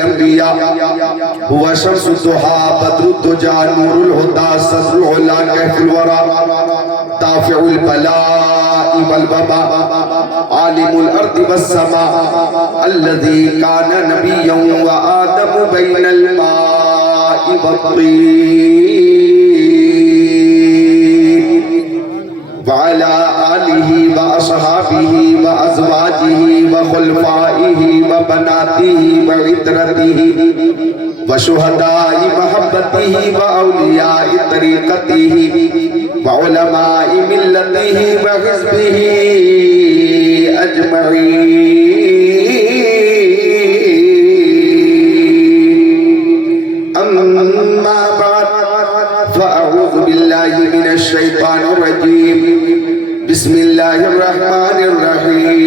الانبیاء هو شمس الضحى بدر الدجى نور الهدى صدر العلا كهف الورى دافع البلاء والوباء عالم الارض والسماء الذي كان نبيا وآدم بين الماء والطين وعلى آله وأصحابه وأزواجه وخلفائه وبناته وعترته وشهداء محبته وأولياء طريقته وعلماء ملته وحزبه أجمعين. أما بعد فأعوذ بالله من الشيطان الرجيم بسم الله الرحمن الرحيم.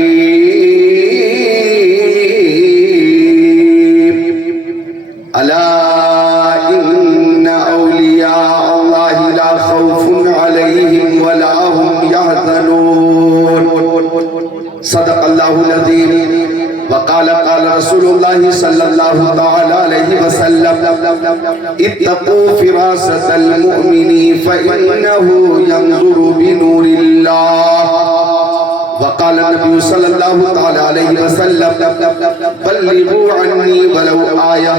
ألا إن أولياء الله لا خوف عليهم ولا هم يحزنون. صدق الله العظيم. وقال قال رسول الله صلى الله تعالى عليه وسلم اتقوا فراسة المؤمن فإنه ينظر بنور الله. وقال النبي صلى الله تعالى عليه وسلم بلغوا عني ولو آية.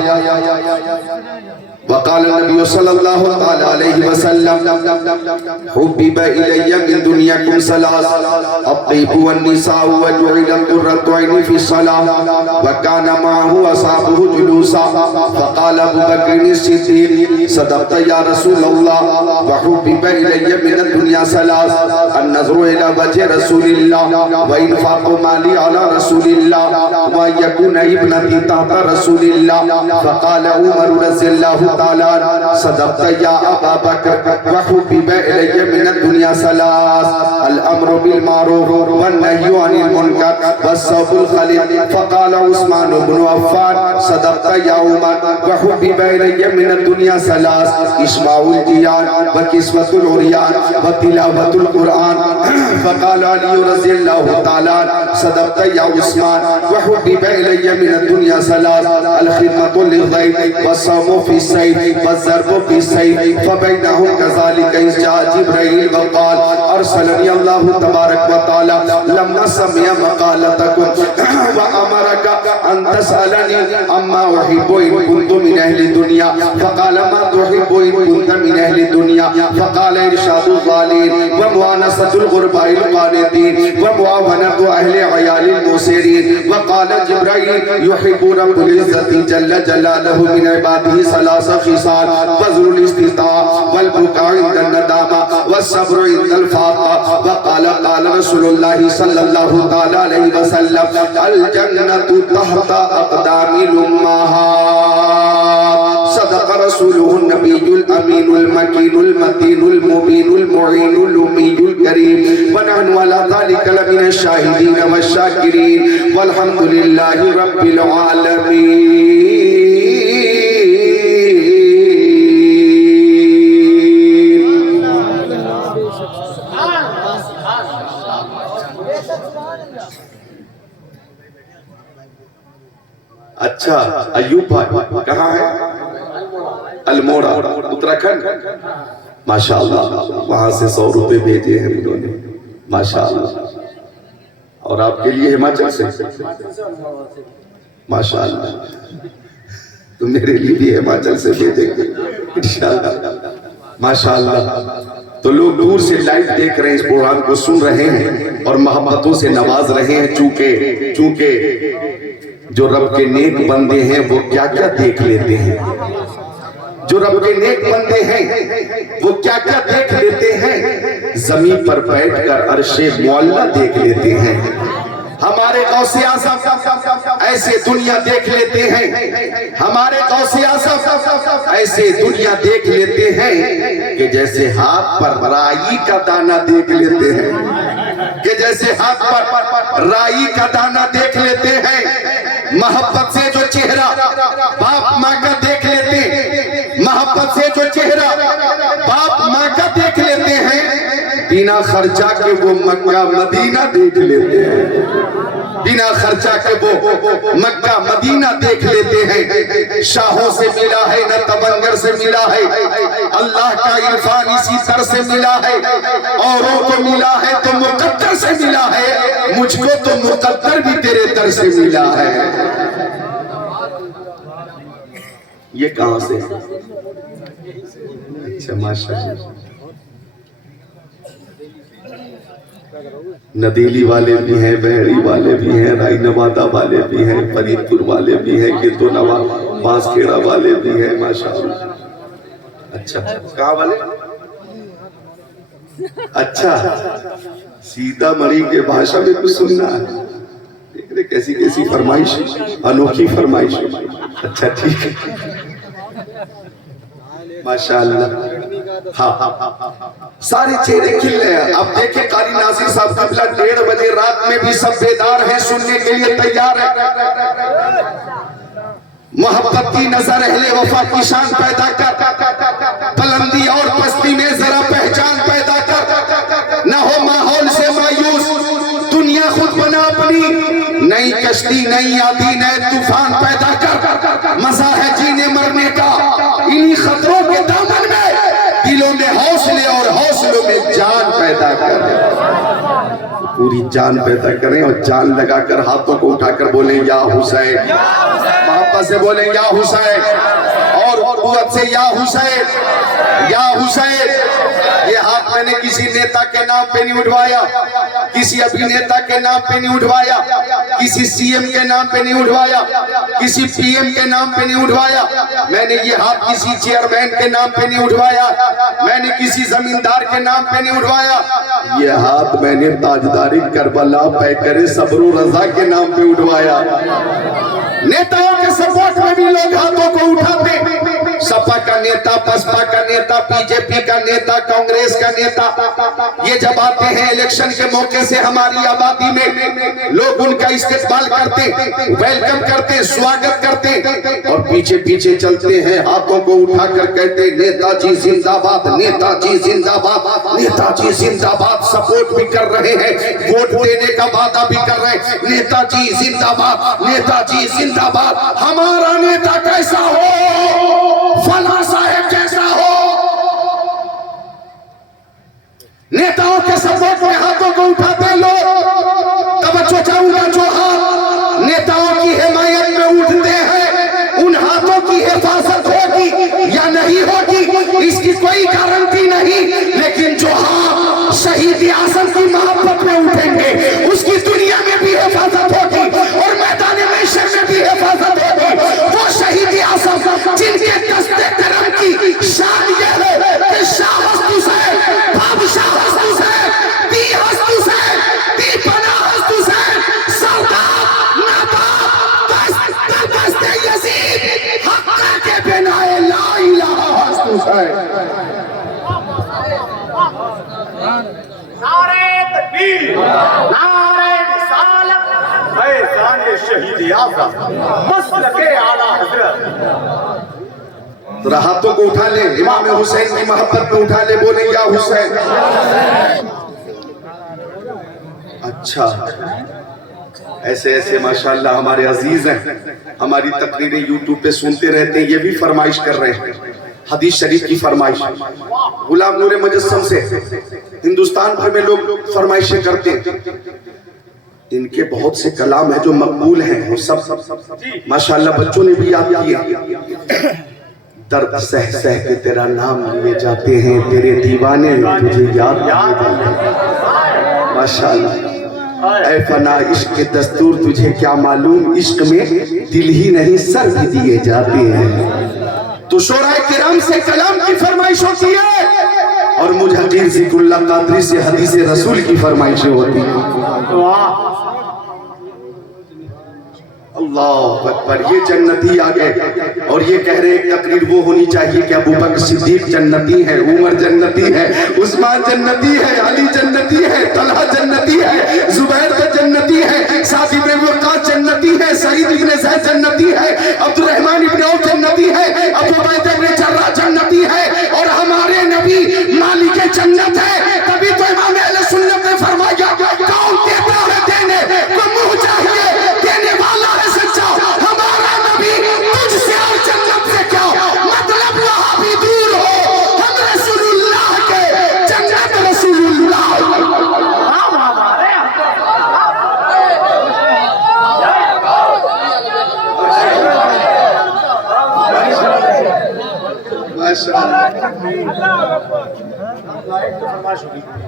وقال النبي صلى الله تعالى عليه وسلم حبب إلي من دنياكم ثلاث الطيب والنساء وجعلت قرة عيني في الصلاة. وكان معه أصحابه جلوسا فقال أبو بكر الصديق صدقت يا رسول الله. وحبب إلي من الدنيا ثلاث النظر إلى وجه رسول الله وإنفاق مالي على رسول الله وأن يكون ابنتي تحت رسول الله. فقال عمر رضي الله تعالى صدقت يا أبا بكر. وحبب إلي من الدنيا ثلاث الأمر بالمعروف والنهي عن المنكر والصوم الخليل. فقال عثمان بن عفان صدقت يا عمر. وحبب إلي من الدنيا ثلاث إسماع الجيان وكسوة العريان وتلاوة القرآن. فقال علي رضي الله تعالى صدقت يا عثمان. وحبب إلي من الدنيا ثلاث الخدمة للضيف والصوم في السيف والضرب في السيف. فبينهم كذلك إذ جاء جبرائيل وقال أرسلني الله تبارك وتعالى لما سمع مقالتكم وأمرك أن تسألني أما أحب إن كنت من أهل الدنيا. فقال ما تحب إن كنت من أهل الدنيا. فقال إرشاد الضالين ومؤانسة الغرباء القانتين ومعاونة أهل عيال الموسرين. وقال جبرائيل يحب رب العزة جل جلاله من عباده ثلاث خصال بذل الاستطاع والبكاء عند الندامة والصبر عند الفاقة. وقال قال رسول الله صلى الله تعالى عليه وسلم الجنة تحت أقدام الأمهات. صدق رسوله النبي الأمين المكين المتين المبين المعين الأمي الكريم. ونحن على ذلك لمن الشاهدين والشاكرين والحمد لله رب العالمين. اچھا ایوب بھائی کہاں ہے؟ الموڑا اتراکھنڈ. ماشاءاللہ وہاں سے 100 روپے بھیجے ہیں انہوں نے ماشاءاللہ. اور آپ کے لیے ہماچل سے ماشاءاللہ تو میرے لیے بھی ہماچل سے بھیجیں گے انشاءاللہ ماشاءاللہ. تو لوگ دور سے لائیو دیکھ رہے ہیں اس پروگرام کو سن رہے ہیں اور محبتوں سے نواز رہے ہیں چونکہ جو رب کے نیک بندے ہیں وہ کیا کیا دیکھ لیتے ہیں. جو رب کے نیک بندے ہیں وہ کیا کیا دیکھ لیتے ہیں. زمین پر بیٹھ کر عرش معلیٰ دیکھ لیتے ہیں. ہمارے غوث اعظم ایسے دنیا دیکھ لیتے ہیں. ہمارے غوث اعظم ایسے دنیا دیکھ لیتے ہیں کہ جیسے ہاتھ پر رائی کا دانہ دیکھ لیتے ہیں. کہ جیسے ہاتھ پر رائی کا دانہ دیکھ لیتے ہیں. محبت سے جو چہرہ باپ ماں کا دیکھ لیتے ہیں. محبت سے جو چہرہ باپ ماں کا دیکھ لیتے ہیں. بنا خرچہ کے وہ مکہ مدینہ دیکھ لیتے ہیں. بنا خرچہ کے وہ مکہ مدینہ دیکھ لیتے ہیں. شاہوں سے ملا ہے نہ تبنگر سے ملا ہے, اللہ کا عرفان اسی در سے ملا ہے. اوروں کو ملا ہے تو مقدر سے ملا ہے, مجھ کو تو مقدر بھی تیرے در سے ملا ہے. یہ کہاں سے؟ اچھا ماشاءاللہ. ندیلی والے بھی ہیں, بحری والے بھی ہیں, رائی نوادہ والے بھی ہیں, فرید پور والے بھی ہیں, گردو نوا باس کھیڑا والے بھی ہیں ماشاءاللہ. اچھا کہاں والے؟ اچھا سیتا مری کے بھاشا میں کچھ سننا ہے. کیسی کیسی فرمائش, انوکھی فرمائش. اچھا ٹھیک ہے ماشاءاللہ. ہاں سارے چہرے کھل رہے ہیں. اب دیکھیں قاری ناصر صاحب قبلہ 1:30 بجے رات میں بھی سب بیدار ہیں, سننے کے لیے تیار ہیں. محبت کی نظر اہل وفا کی شان پیدا کر, بلندی اور پستی میں ذرا پہچان پیدا کر. نہ ہو ماحول سے مایوس, دنیا خود بنا اپنی نئی کشتی, نئی آندھی, نئے طوفان پیدا کر. مزہ ہے جینے مرنے کا انہی خطروں کے دامن میں, دلوں میں حوصلے اور حوصلوں میں جان پیدا کریں. پوری جان پیدا کریں اور جان لگا کر ہاتھوں کو اٹھا کر بولیں یا حسین. محبت سے بولیں یا حسین, اور قوت سے یا حسین, یا حسین. یہ ہاتھ میں نے کسی نیتا کے نام پہ نہیں اٹھوایا, کسی ابھینیتا کے نام پہ نہیں اٹھوایا, کسی سی ایم کے نام پہ نہیں اٹھوایا, کسی پی ایم کے نام پہ نہیں اٹھوایا. میں نے یہ ہاتھ کسی چیئرمین کے نام پہ نہیں اٹھوایا, میں نے کسی زمیندار کے نام پہ نہیں اٹھوایا. یہ ہاتھ میں نے تاجداری کربلا پیکر صبر و رضا کے نام پہ اٹھوایا. نیتاؤں کے سپورٹ میں بھی لوگ ہاتھوں کو اٹھاتے, سپا کا نیتا, بسپا کا نیتا, بی جے پی کا نیتا, کانگریس کا نیتا. یہ جب آتے ہیں الیکشن کے موقع سے ہماری آبادی میں, لوگ ان کا استقبال کرتے, ویلکم کرتے, سواگت کرتے, اور پیچھے پیچھے چلتے ہیں, ہاتھوں کو اٹھا کر کہتے نیتا جی زندہ باد, نیتا جی زندہ باد, نیتا جی زندہ باد. سپورٹ بھی کر رہے ہیں, ووٹ دینے کا وعدہ بھی کر رہے ہیں, نیتا جی زندہ باد, نیتا جی زندہ باد. ہمارا نیتا کیسا ہو, فلاں صاحب جیسا ہو. نیتاؤں کے سپورٹ میں ہاتھوں کو اٹھاتے لوگ. توجہ چاہوں گا, جو ہاتھ نیتاؤں کی حمایت میں اٹھتے ہیں, ان ہاتھوں کی حفاظت ہوگی یا نہیں ہوگی اس کی کوئی گارنٹی نہیں, لیکن جو ہاتھ شہید اعظم کی محبت میں اٹھیں گے اس کی دنیا میں بھی حفاظت ہوگی اور میدان محشر میں بھی حفاظت ہوگی. وہ شہید اعظم جن کے دست کرم کی شان یہ ہے کہ شاہ ہست حسین, بادشاہ ہست حسین, دی ہست حسین, دی پناہ ہست حسین, سردار ناداب دست یزید, حقہ کے بنا لا الہ ہست حسین. نعرہ تکبیر, نعرہ رسالت, فیضان شہید اعظم, مسلک اعلیٰ حضرت. ذرا ہاتھوں کو اٹھا لیں, امام حسین کی محبت میں اٹھا لیں, بولیں یا حسین. اچھا ایسے ایسے ماشاءاللہ ہمارے عزیز ہیں, ہماری تقریریں یوٹیوب پہ سنتے رہتے ہیں, یہ بھی فرمائش کر رہے ہیں حدیث شریف کی فرمائش. غلام نور مجسم سے ہندوستان بھر میں لوگ فرمائشیں کرتے ہیں. ان کے بہت سے کلام ہیں جو مقبول ہیں, وہ سب ماشاءاللہ بچوں نے بھی یاد کیے. درد سہ سہ کے تیرا نام لیے جاتے ہیں, تیرے دیوانے تجھے یاد ماشاءاللہ. اے فنا عشق کے دستور تجھے کیا معلوم, عشق میں دل ہی نہیں سر بھی دیے جاتے ہیں. تو شورائے کرام سے کلام کی فرمائش ہوتی ہے, اور مجھ حقیر ذکر اللہ قادری سے حدیث رسول کی فرمائشیں ہوتی ہیں. اللہ اکبر. یہ جنتی آگئے اور یہ کہہ رہے ایک تقریر وہ ہونی چاہیے کہ ابو بکر صدیق جنتی ہے, عمر جنتی ہے, عثمان جنتی ہے, علی جنتی ہے, طلحہ جنتی ہے, زبیر جنتی ہے, سعد بن وقاص جنتی ہے, سعید بن زید جنتی ہے, عبد الرحمن بن عوف جنتی ہے, ابو عبیدہ بن جراح جنتی ہے, اور ہمارے نبی مالک جنت ہے. تبھی تو امام اہل سنت نے فرمایا کون دیتا ہے دینے کو منہ چاہیے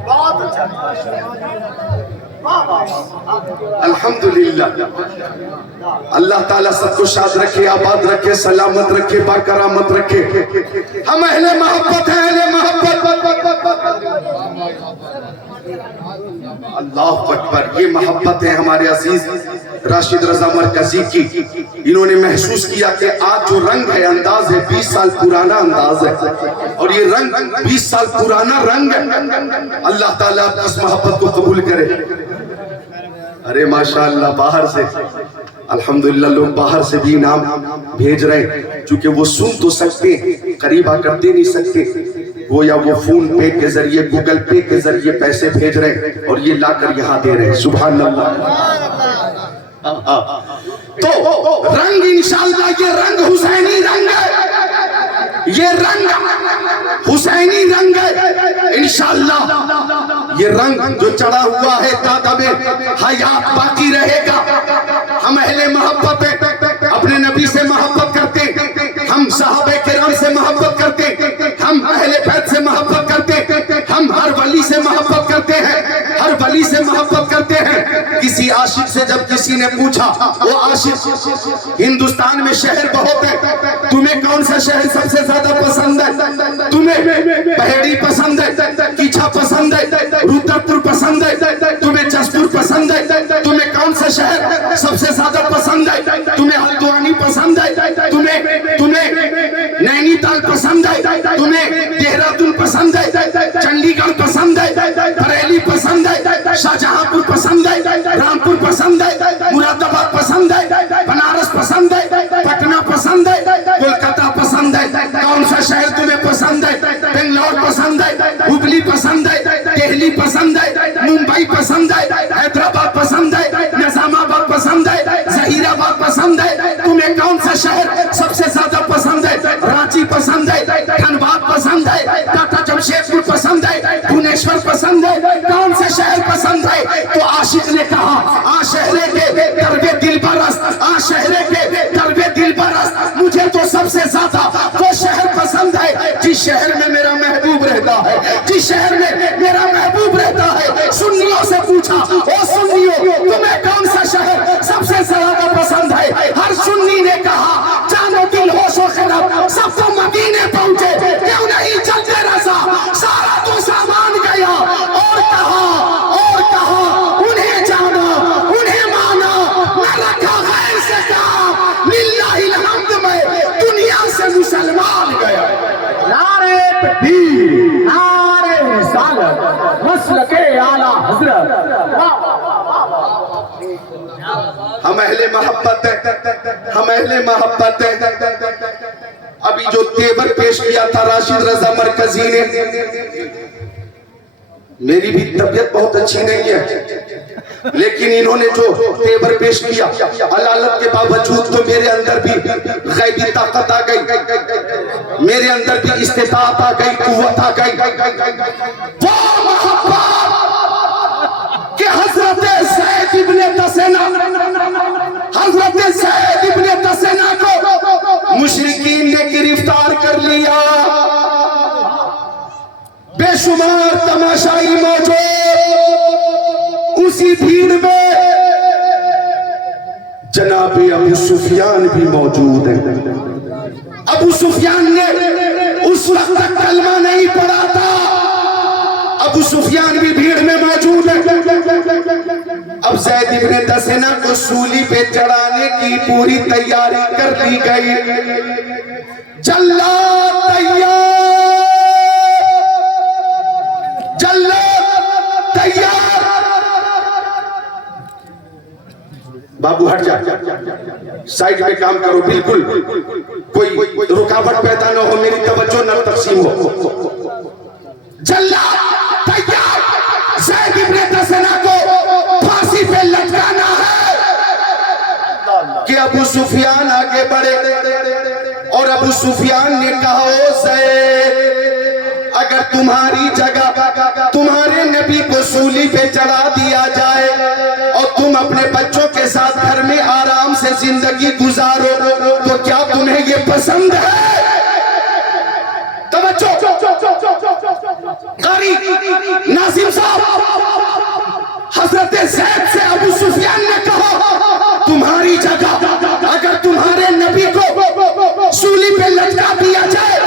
بہت اچھا الحمدللہ. اللہ تعالیٰ سب کو شاد رکھے, آباد رکھے, سلامت رکھے, باکرامت رکھے. ہم اہل محبت ہیں, اہل محبت. اللہ اکبر. یہ محبت ہے ہمارے عزیز راشد رضا مرکزی کی. انہوں نے محسوس کیا کہ آج جو رنگ ہے, انداز ہے, 20 سال پرانا انداز ہے, اور یہ رنگ 20 سال پرانا رنگ ہے. اللہ تعالیٰ اس محبت کو قبول کرے. ارے ماشاءاللہ, باہر سے الحمدللہ لوگ باہر سے بھی انعام بھیج رہے ہیں, چونکہ وہ سن تو سکتے, قریب آ کر دے نہیں سکتے. وہ یا وہ فون پے کے ذریعے, گوگل پے کے ذریعے پیسے بھیج رہے ہیں اور یہ لا کر یہاں دے رہے ہیں. سبحان اللہ. تو رنگ انشاءاللہ یہ رنگ حسینی رنگ ہے, یہ رنگ حسینی رنگ ہے انشاءاللہ. یہ رنگ جو چڑھا ہوا ہے دادا میں حیات باقی رہے گا. ہم اہل محبت ہیں, اپنے نبی سے محبت کرتے, ہم صحابہ کرام سے محبت کرتے, ہم اہل بیت سے محبت کرتے, ہم ہر ولی سے محبت کرتے ہیں, ہر ولی سے محبت کرتے ہیں. کسی عاشق سے جب کسی نے پوچھا, وہ عاشق ہندوستان میں شہر بہت ہے, تمہیں کون سا شہر سب سے زیادہ پسند ہے؟ تمہیں پہیڑی پسند ہے, کیچھا پسند ہے, رودرپور پسند ہے, تمہیں جسپور پسند ہے, تمہیں کون سا شہر سب سے زیادہ پسند ہے؟ تمہیں ہلدوانی پسند ہے, تمہیں نینی تال پسند ہے, تمہیں دہرادون پسند ہے, چنڈی گڑھ پسند ہے, بریلی پسند ہے, شاہجہاں پور پسند ہے, رامپور پسند ہے, مراد آباد پسند ہے, بنارس پسند ہے, پٹنہ پسند ہے, کولکاتہ پسند ہے. کون سا شہر تمہیں پسند ہے؟ بنگلور پسند ہے, ہبلی پسند ہے, دہلی پسند ہے, ممبئی پسند ہے, حیدرآباد پسند ہے, نظام آباد پسند ہے, ظہیر آباد پسند ہے. تمہیں کون سا شہر سب سے زیادہ پسند ہے؟ رانچی پسند ہے, دھنباد پسند ہے, ٹاٹا جمشید پور پسند ہے, بھونیشور پسند ہے. کون سے شہر پسند ہے؟ تو عاشق نے کہا, آ شہرے کے درب دل برس, آ شہرے کے درب دل برس, مجھے تو سب سے زیادہ وہ شہر پسند ہے جس شہر میں میرا محبوب رہتا ہے, جس شہر میں میرا محبوب رہتا ہے. سنیوں سے پوچھا, او سنیوں تمہیں کون سا شہر سب سے زیادہ پسند ہے؟ ہر سنی نے کہا, جانو دل ہوش و خرد سب کو مدینے پہنچے, کیوں نہیں چلتے رضا, سارا تو سامان گیا. اور کہا انہیں جانا, انہیں مانا, نہ رکھا غیر سے کام, للہ الحمد میں دنیا سے مسلمان گیا. نعرہ تکبیر, نعرہ رسالت, مسلک اعلیٰ حضرت. ہم اہل محبت ہیں, ہم اہل محبت ہیں. ابھی جو تیور پیش کیا تھا راشد رضا مرکزی نے, میری بھی طبیعت بہت اچھی نہیں ہے, لیکن انہوں نے جو تیور پیش کیا, علالت کے باوجود تو میرے اندر بھی غیبی طاقت آ گئی, میرے اندر بھی استطاعت آ گئی, قوت آ گئی. وہ محبت کہ حضرت زید ابن دسنہ, حضرت زید ابن دسنہ کو مشرکین نے گرفتار کر لیا. بے شمار تماشائی موجود, اسی بھیڑ میں جناب ابو سفیان بھی موجود ہیں. ابو سفیان نے اس وقت تک کلمہ نہیں پڑھا تھا, ابو سفیان بھی بھیڑ میں موجود ہے. اب زید ابن دسنہ کو سولی پہ چڑھانے کی پوری تیاری کر لی گئی. جلاد تیار, بابو ہٹ جا, سائیڈ میں کام کرو, بالکل کوئی رکاوٹ پیدا نہ ہو, میری توجہ نہ تقسیم ہو. جلاد تیار, زید ابن دسنہ کو پھانسی پہ لٹکانا ہے. کہ ابو سفیان آگے بڑھے, اور ابو سفیان نے کہا, او زید, اگر تمہاری جگہ تمہارے نبی کو سولی پہ چڑھا دیا جائے اور تم اپنے بچوں کے ساتھ گھر میں آرام سے زندگی گزارو, تو کیا تمہیں یہ پسند ہے؟ توجہ قاری ناظم صاحب حضرت زید سے ابو سفیان نے کہا تمہاری جگہ اگر تمہارے نبی کو سولی پہ لٹکا دیا جائے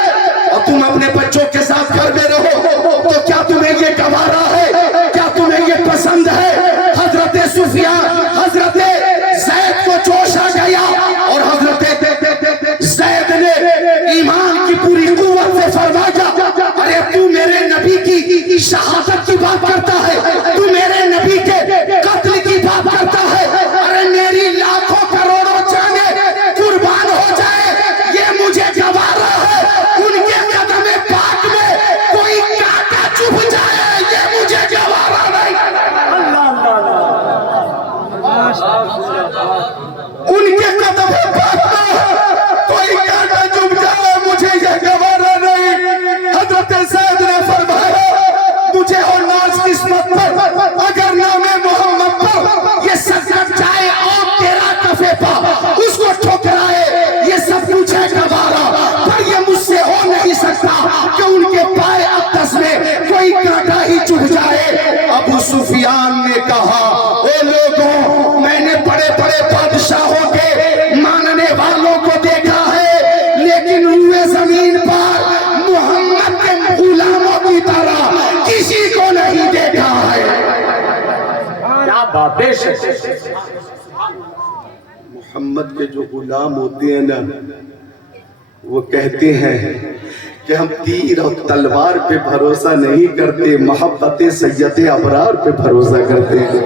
اور تم اپنے بچوں کے ساتھ گھر میں رہو تو کیا تمہیں یہ گوارا ہے؟ کیا تمہیں یہ پسند ہے؟ حضرت سفیان حضرت زید کو جوش آ گیا اور حضرت زید نے ایمان کی پوری قوت سے فرمایا ارے تو میرے نبی کی شہادت کی بات کرتا ہے، تو میرے نبی کے قتل کی بات کرتا ہے، ارے میری لاکھوں کروڑوں جانیں قربان ہو جائے یہ مجھے گوارا ہے، ان کے قدم پاک میں کوئی کانٹا چبھ جائے یہ مجھے گوارا نہیں۔ ان کے قدم پاک میں کوئی کانٹا چبھ جائے مجھے یہ گوارا نہیں۔ حضرت زید نے فرمایا مجھے اور ناز قسمت پر اگر نام محمد پر یہ سب لگ جائے اور تیرا کفے پا اس کو ٹھکرائے یہ سب مجھے گوارا، پر یہ مجھ سے ہو نہیں سکتا کہ ان کے پائے اقدس میں کوئی کانٹا ہی چبھ جائے۔ ابو سفیان نے کہا اے لوگوں میں نے بڑے بڑے بادشاہوں کے ماننے والوں کو دیکھا ہے لیکن روئے زمین پر محمد کے غلاموں کی طرح کسی کو نہیں دیکھا ہے۔ کیا بات ہے محمد کے جو غلام ہوتے ہیں نا وہ کہتے ہیں کہ ہم تیر اور تلوار پہ بھروسہ نہیں کرتے، محبت سید ابرار پہ بھروسہ کرتے ہیں،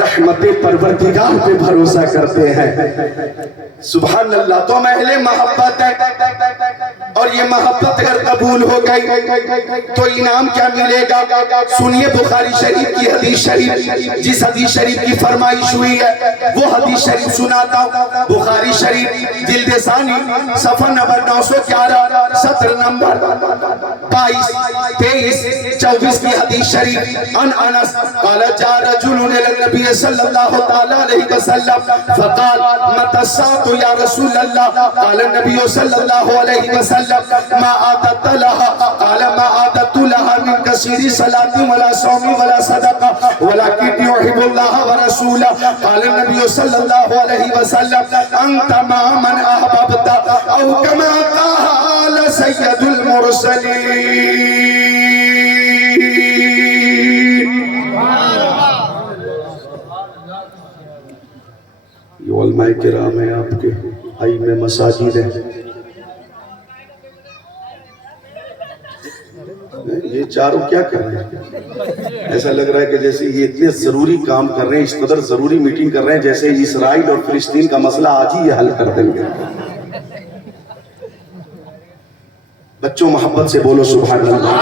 رحمت پروردگار پہ بھروسہ کرتے ہیں۔ سبحان اللہ، تو ہم اہل محبت ہے اور یہ محبت اگر قبول ہو گئی تو انعام کیا ملے گا؟ سنیے بخاری شریف کی حدیث شریف، جس حدیث شریف کی فرمائش ہوئی ہے وہ حدیث شریف سناتا ہوں۔ بخاری شریف جلد ثانی صفحہ نمبر 911 سطر نمبر 22 23 24 کی حدیث شریف۔ ان انس قال جاء رجل الى النبي صلی اللہ تعالی علیہ وسلم فقال متى الساعة یا رسول اللہ؟ قال النبي صلی اللہ علیہ وسلم ما عادت لها، قال ما عادت لها من كثير صلاة ولا صوم ولا صدقة ولكن يحب الله ورسوله، قال النبي صلی اللہ علیہ وسلم انت مع من احببت او كما قال سید المرسلین۔ یہ علماء کرام ہیں آپ کے ائمہ مساجد ہیں، یہ چاروں کیا کر رہے ہیں؟ ایسا لگ رہا ہے کہ جیسے یہ اتنے ضروری کام کر رہے ہیں، اس قدر ضروری میٹنگ کر رہے ہیں جیسے اسرائیل اور فلسطین کا مسئلہ آج ہی یہ حل کر دیں گے۔ بچوں محبت سے بولو سبحان اللہ۔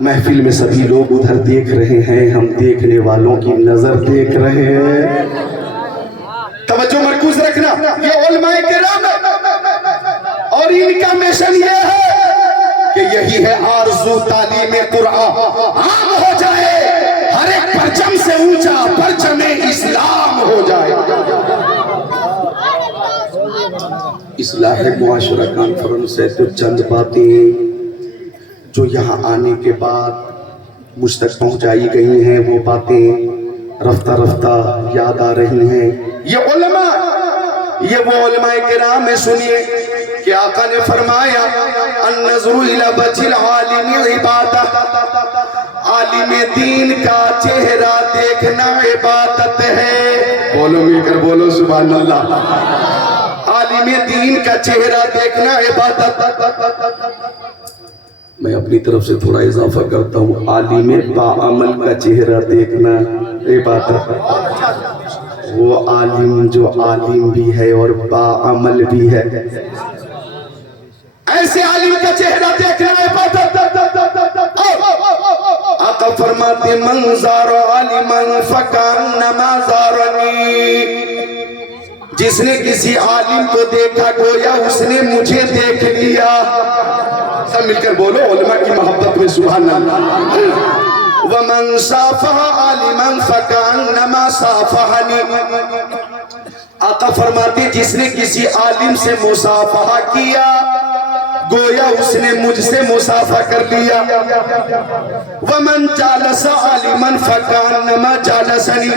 محفل میں سبھی لوگ ادھر دیکھ رہے ہیں، ہم دیکھنے والوں کی نظر دیکھ رہے ہیں، توجہ مرکوز رکھنا۔ یہ علماء کرام اور ان کا مشن یہ ہے کہ یہی ہے آرزو تعلیم قرآن عام ہو جائے، ہر ایک پرچم سے اونچا پرچم اسلام ہو جائے۔ اصلاح معاشرہ کانفرنس سے تو چند باتیں جو یہاں آنے کے بعد مجھ تک پہنچائی گئی ہیں وہ باتیں رفتہ رفتہ یاد آ رہی ہیں۔ یہ علماء، یہ وہ علماء کرام میں سنیے کہ آقا نے فرمایا النظر الی وجہ العالم عبادت، عالم دین کا چہرہ دیکھنا عبادت ہے۔ بولو مل کر بولو سبحان اللہ۔ عالم دین کا چہرہ دیکھنا عبادت۔ میں اپنی طرف سے تھوڑا اضافہ کرتا ہوں، عالم باعمل کا چہرہ دیکھنا عبادت۔ وہ عالم جو عالم بھی ہے اور باعمل بھی ہے، ایسے عالم کا چہرہ دیکھنا عبادت۔ آقا فرماتے من زار عالما فکانما زارنی، جس نے کسی عالم کو دیکھا گویا اس نے مجھے دیکھ لیا۔ سب مل کر بولو علماء کی محبت میں سبحان اللہ۔ ومن صافح عالما فکانما صافحنی، آقا فرماتے جس نے کسی عالم سے مصافحہ کیا گویا اس نے مجھ سے مسافہ کر لیا. وَمَنْ جَالَسَ عَالِمًا فَكَأَنَّمَا جَالَسَنِي,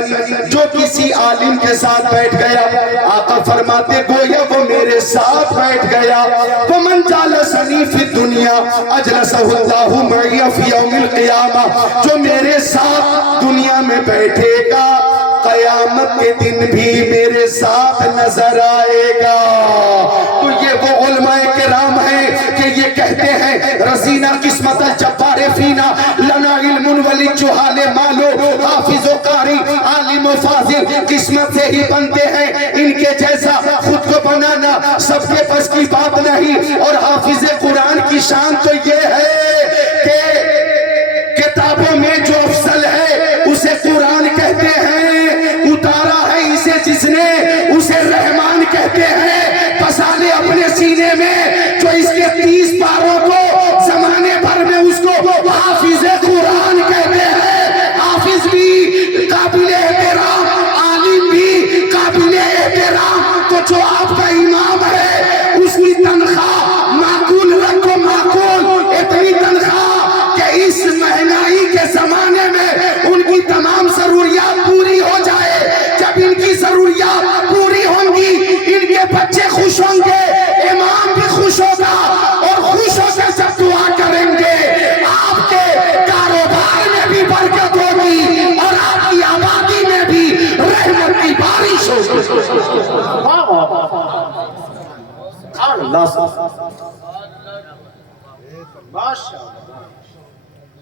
جو کسی عالم کے ساتھ بیٹھ گیا, آقا فرماتے گویا وہ میرے ساتھ بیٹھ گیا. وَمَنْ جَالَسَنِي فِي الدُّنْيَا أَجْلَسَهُ اللَّهُ مَعِيَ فِي يَوْمِ الْقِيَامَةِ, جو میرے ساتھ دنیا میں بیٹھے گا قیامت کے دن بھی میرے ساتھ نظر آئے گا. تو یہ وہ علماء کرام ہیں کہ یہ کہتے ہیں رزینہ قسمت الجبار فینا لنا علم وللجہال مالو, حافظ و قاری عالم و فاضل قسمت سے ہی بنتے ہیں, ان کے جیسا خود کو بنانا سب کے بس کی بات نہیں. اور حافظ قرآن کی شان تو یہ ہے کہ کتابوں میں جو افضل ہے اسے قرآن کہتے ہیں, اتارا ہے اسے جس نے اسے رحمان کہتے ہیں. پسالے اپنے سینے میں جو اس کے 30 پاروں کو زمانے بھر میں اس کو حافظ قرآن کہتے ہیں. حافظ بھی قابل احترام, عالم بھی قابل احترام. تو جو آپ کا امام ہے اس کی تنخواہ معقول رکھو, معقول اتنی تنخواہ کہ اس مہنگائی کے زمانے میں ان کی تمام ضروریات پوری ہو جائے. جب ان کی ضروریات پوری ہوں گی ان کے بچے خوش ہوں گے, امام بھی خوش ہوگا, اور خوش ہو کے جب دعا کریں گے آپ کے کاروبار میں بھی برکت ہوگی اور آپ کی آبادی میں بھی رحمت کی بارش ہوگی.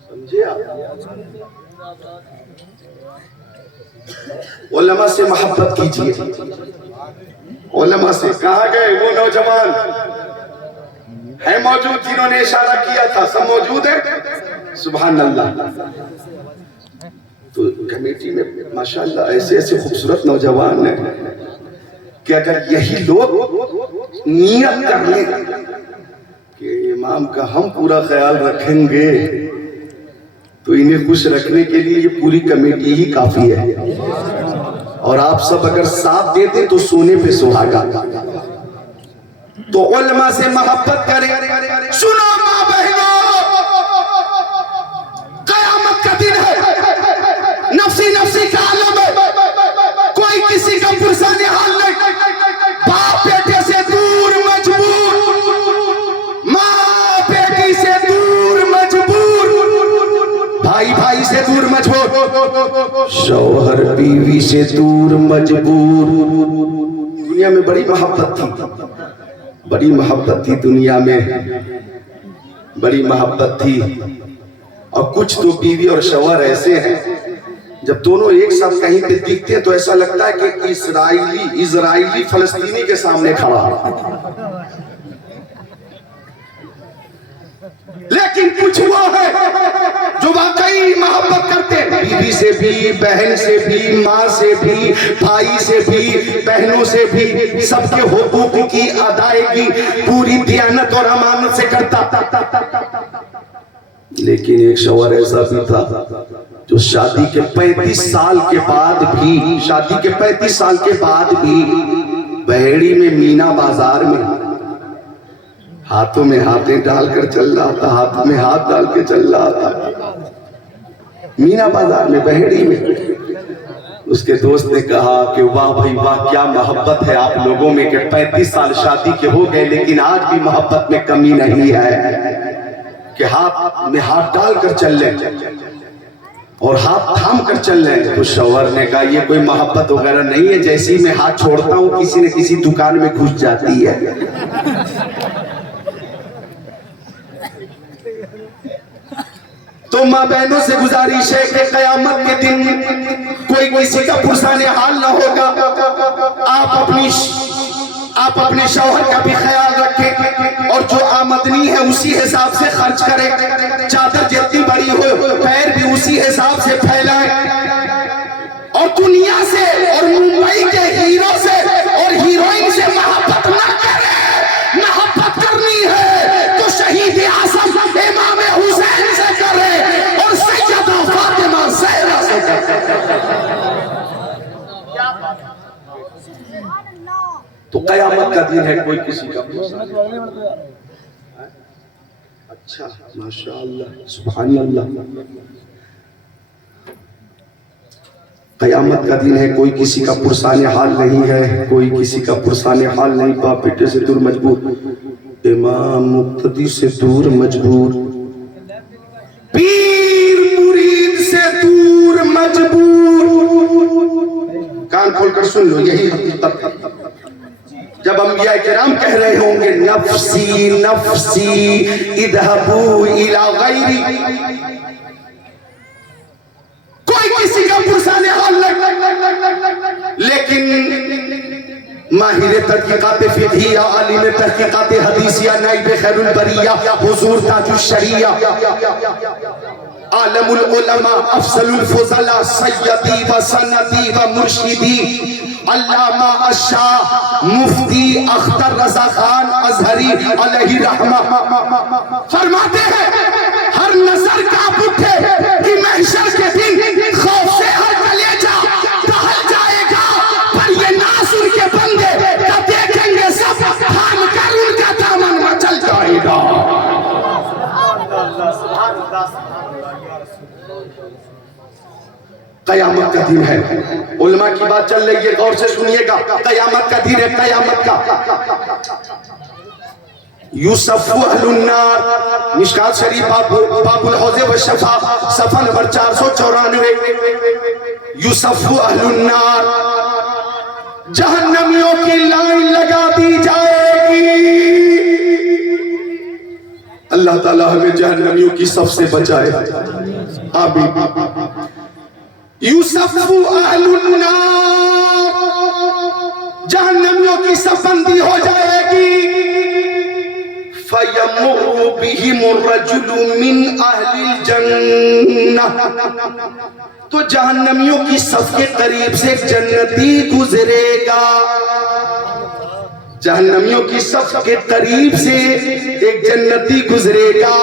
سمجھے آپ؟ علماء سے محبت کیجئے. علماء سے کہاں گئے وہ نوجوان ہیں موجود جنہوں نے اشارہ کیا تھا؟ سب موجود ہیں؟ سبحان اللہ. تو کمیٹی میں ماشاءاللہ ایسے ایسے خوبصورت نوجوان ہیں کہ اگر یہی لوگ نیت کر لیں کہ امام کا ہم پورا خیال رکھیں گے تو انہیں خوش رکھنے کے لیے یہ پوری کمیٹی ہی کافی ہے. اور آپ سب اگر ساتھ دیتے تو سونے پہ سہاگا. تو علماء سے محبت کریں. سنو ماں بہنوں, قیامت کا دن ہے, نفسی نفسی کا عالم ہے, کوئی کسی کا پرسان حال نہیں. باپ بیٹے سے دور مجبور, ماں بیٹی سے دور مجبور, بھائی بھائی سے دور مجبور, شوہر بیوی سے دور مجبور. دنیا میں بڑی محبت تھی, بڑی محبت تھی دنیا میں, بڑی محبت تھی. اور کچھ تو بیوی اور شوہر ایسے ہیں جب دونوں ایک ساتھ کہیں پہ دکھتے ہیں تو ایسا لگتا ہے کہ اسرائیلی فلسطینی کے سامنے کھڑا ہے. لیکن کچھ وہ ہے جو واقعی محبت کرتے ہیں, بیوی سے بھی, بہن سے بھی, ماں سے بھی, بھائی سے بھی, بہنوں سے بھی, سب کے حقوق کی ادائیگی پوری دیانت اور امانت سے کرتا. لیکن ایک شوہر ایسا بھی تھا جو شادی کے 35 سال کے بعد بھی, شادی کے 35 سال کے بعد بھی بہیڑی میں مینا بازار میں ہاتھوں میں ہاتھیں ڈال کر چل رہا تھا, ہاتھوں میں ہاتھ ڈال کے چل رہا تھا مینا بازار میں, بہیڑی میں. اس کے دوست نے کہا کہ واہ بھائی واہ, کیا محبت ہے آپ لوگوں میں کہ 35 سال شادی کے ہو گئے لیکن آج بھی محبت میں کمی نہیں ہے کہ ہاتھ میں ہاتھ ڈال کر چل لیں اور ہاتھ تھام کر چل لیں. تو شوہر نے کہا یہ کوئی محبت وغیرہ نہیں ہے, جیسی میں ہاتھ چھوڑتا ہوں کسی نہ کسی دکان میں گھس جاتی ہے. تو ماں بہنوں سے گزارش ہے کہ قیامت کے دن کوئی کسی کا پرسان حال نہ ہوگا. آپ اپنے شوہر کا بھی خیال رکھیں اور جو آمدنی ہے اسی حساب سے خرچ کریں. چادر جتنی بڑی ہو پیر بھی اسی حساب سے پھیلائیں. اور دنیا سے اور ممبئی کے ہیرو سے اور ہیروئن سے محبت نہ کریں. محبت کرنی ہے تو شہید اعظم امام حسین سے کریں اور سیدہ فاطمہ زہرا سے کریں. تو قیامت کا دن ہے, کوئی کسی کا اچھا ماشاءاللہ سبحان اللہ. قیامت کا دن ہے, کوئی کسی کا پرسان حال نہیں ہے, کوئی کسی کا پرسان حال نہیں. باپ بیٹے سے دور مجبور, امام مقتدی سے دور مجبور, پیر مرید سے دور مجبور. کان کھول کر سن لو, یہی حقیقت ہے. جب انبیاء کرام کہہ رہے ہوں گے نفسی نفسی اذهبوا الى غیری, کوئی کسی کا پرسان حال نہیں, لیکن ماہر تحقیقات فقہیہ, عالم تحقیقات حدیثیہ, نائب خیر البریہ, حضور تاج الشریعہ, عالم العلماء, افضل الفضلاء, سیدی و سندی و مرشدی, علامہ الشاہ مفتی اختر رضا خان ازہری علیہ رحمہ فرماتے ہیں ہر نظر کانپ اٹھے کہ محشر کے دن خوف سے ہر کلیجہ دہل جائے گا, پر یہ ناز ان کے بندے کا دیکھیں گے سب تھام کر ان کا دامن مچل جائے گا. قیامت کا دن ہے, علماء کی بات چل رہی ہے, غور سے سنیے گا. قیامت کا دن ہے, قیامت کا. یوسف اہل النار, مشکات شریف باب الحوض والشفا, صفحہ نمبر 494. یوسف اہل النار, جہنمیوں کی لائن لگا دی جائے گی. اللہ تعالیٰ ہمیں جہنمیوں کی صف سے بچائے, آمین. یوسف اہل النار, جہنمیوں کی صف بندی ہو جائے گی. فَيَمُرُّ بِهِمُ الرَّجُلُ مِنْ أَهْلِ الْجَنَّةِ, تو جہنمیوں کی صف کے قریب سے ایک جنتی گزرے گا. جہنمیوں کی صف کے قریب سے ایک جنتی گزرے گا,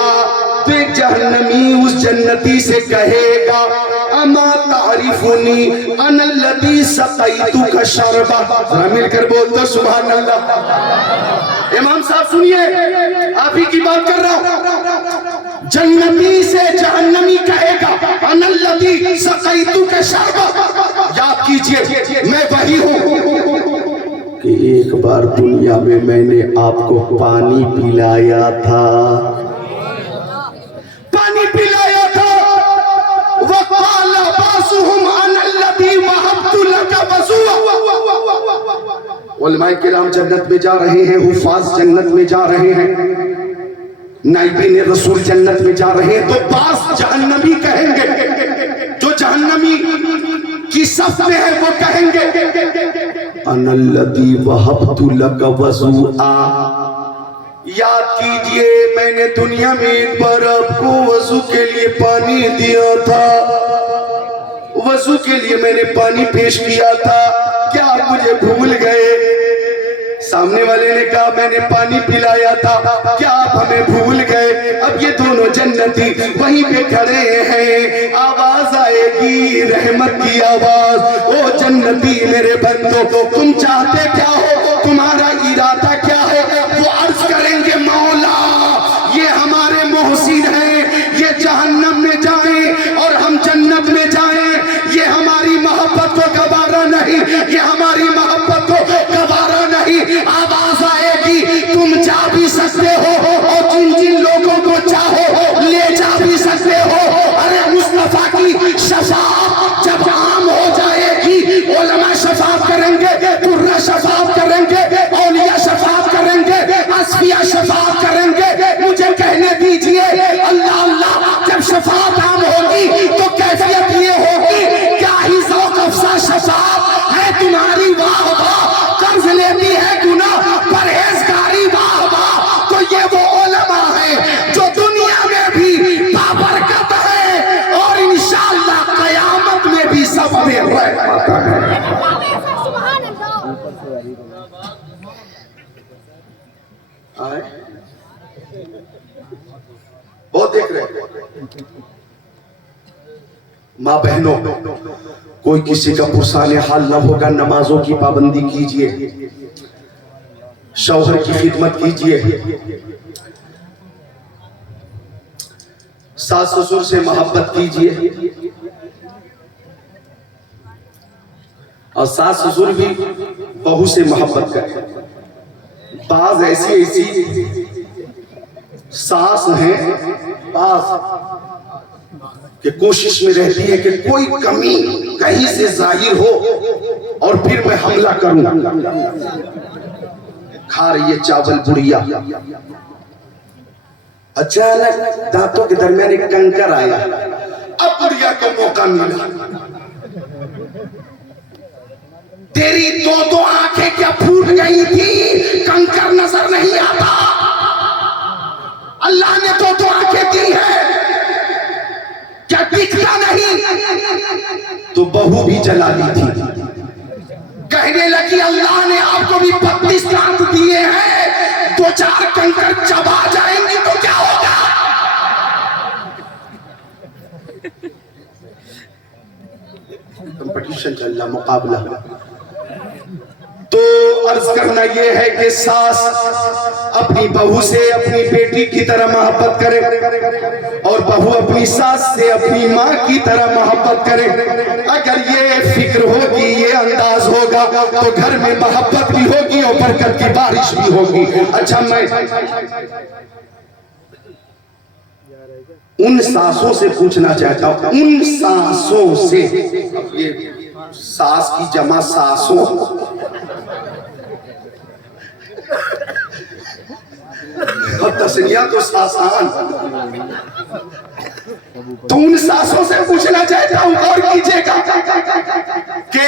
تو ایک جہنمی اس جنتی سے کہے گا اما تعرفنی انا الذی سقیتک شربا. مل کر بولتا سبحان اللہ. امام صاحب سنیے, آپ ہی کی بات کر رہا ہوں. جنتی سے جہنمی کہے گا انا الذی سقیتک شربا, یاد کیجئے میں وہی ہوں کہ ایک بار دنیا میں نے آپ کو پانی پلایا تھا, پانی پلایا تھا. وَقَالَ بَعْضُهُمْ أَنَا الَّذِي وَهَبْتُ لَكَ وَزُوَّ. علماء کرام جنت میں جا رہے ہیں, حفاظ جنت میں جا رہے ہیں, نائبین رسول جنت میں جا رہے ہیں, تو بعض جہنمی کہیں گے, جو جہنمی کی صف میں ہے وہ کہیں گے انا الذی وہبت لک وضوءا. یاد کیجئے میں نے دنیا میں ایک بار آپ کو وضو کے لیے پانی دیا تھا, وضو کے لیے میں نے پانی پیش کیا تھا, کیا آپ مجھے بھول گئے؟ سامنے والے نے کہا میں نے پانی پلایا تھا, کیا آپ ہمیں بھول گئے؟ اب یہ دونوں جنتی وہیں پہ کھڑے ہیں, آواز آئے گی رحمت کی آواز, او جنتی میرے بندو تم چاہتے کیا ہو, تمہارا ارادہ کیا ہے؟ وہ عرض کریں گے مولا یہ ہمارے محسن ہیں, یہ جہنم میں جائیں اور ہم جنت میں جائیں, یہ ہماری محبت کو گوارا نہیں, یہ ہماری محبت کو گوارا نہیں. آواز آئے گی تم جا بھی سکتے ہو اور جن جن لوگوں کو چاہو لے جا بھی سکتے ہو. ارے مصطفیٰ کی شفاعت جب عام ہو جائے گی, علماء شفاعت کریں گے, قرہ شفاعت کریں گے, اولیاء شفاعت کریں گے, اصفیاء شفاعت کریں گے. مجھے کہنے دیجئے اللہ اللہ جب شفاعت عام ہوگی تو کیفیت یہ ہوگی, کیا ہی ذوق افزا شفاعت ہے تمہاری, واہ واہ, قرض لیتی ہے گناہ پرہیزگاری, واہ واہ. تو یہ وہ علماء ہیں جو دنیا میں بھی بابرکت ہے اور انشاءاللہ قیامت میں بھی سب میں رحمت ہے. بہت دیکھ رہے ہیں ماں بہنوں, کوئی کسی کا پرسان حال نہ ہوگا. نمازوں کی پابندی کیجئے, شوہر کی خدمت کیجئے, ساس سسر سے محبت کیجئے، اور ساس سسر بھی بہو سے محبت کریں۔ بعض ایسی ساس ہیں بعض کہ کوشش میں رہتی ہے کہ کوئی کمی کہیں سے ظاہر ہو اور پھر میں حملہ کروں۔ کھا رہی ہے چاول بڑھیا، اچانک دانتوں کے درمیان ایک کنکر آیا، اب بڑھیا کو موقع ملا، تیری دو آنکھیں کیا پھوٹ گئی تھی، کنکر نظر نہیں آتا، اللہ نے دو آنکھیں دی ہے کیا دکھتا نہیں؟ تو بہو بھی جلا لی تھی، کہنے لگی اللہ نے آپ کو بھی 32 دانت دیے ہیں، 2-4 کنکر چبا جائیں گے تو کیا ہوگا؟ کمپٹیشن چل رہا، مقابلہ۔ تو عرض کرنا یہ ہے کہ ساس اپنی بہو سے اپنی بیٹی کی طرح محبت کرے، اور بہو اپنی ساس سے اپنی ماں کی طرح محبت کرے۔ اگر یہ فکر ہوگی، یہ انداز ہوگا تو گھر میں محبت بھی ہوگی اور برکت کی بارش بھی ہوگی۔ اچھا، میں ان ساسوں سے پوچھنا چاہتا ہوں، ان ساسوں سے، یہ ساس کی جمع ساسوں، اور تسنیہ تو ساسان، تو ان ساسوں سے پوچھنا چاہتا ہوں، اور کیجئے گا کہ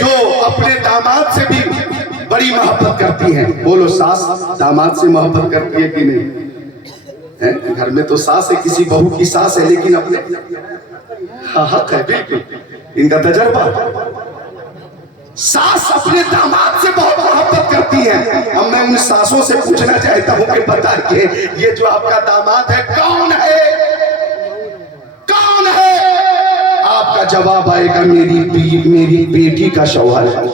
جو اپنے داماد سے بھی بڑی محبت کرتی ہیں۔ بولو، ساس داماد سے محبت کرتی ہے کہ نہیں؟ گھر میں تو ساس ہے، کسی بہو کی ساس ہے، لیکن اپنے حق ہے، بالکل ان کا تجربہ۔ ساس اپنے داماد سے بہت محبت کرتی ہے۔ اب میں ان ساسوں سے پوچھنا چاہتا ہوں کہ بتائیے، یہ جو آپ کا داماد ہے کون ہے؟ کون ہے؟ آپ کا جواب آئے گا میری بیٹی کا شوہر ہے۔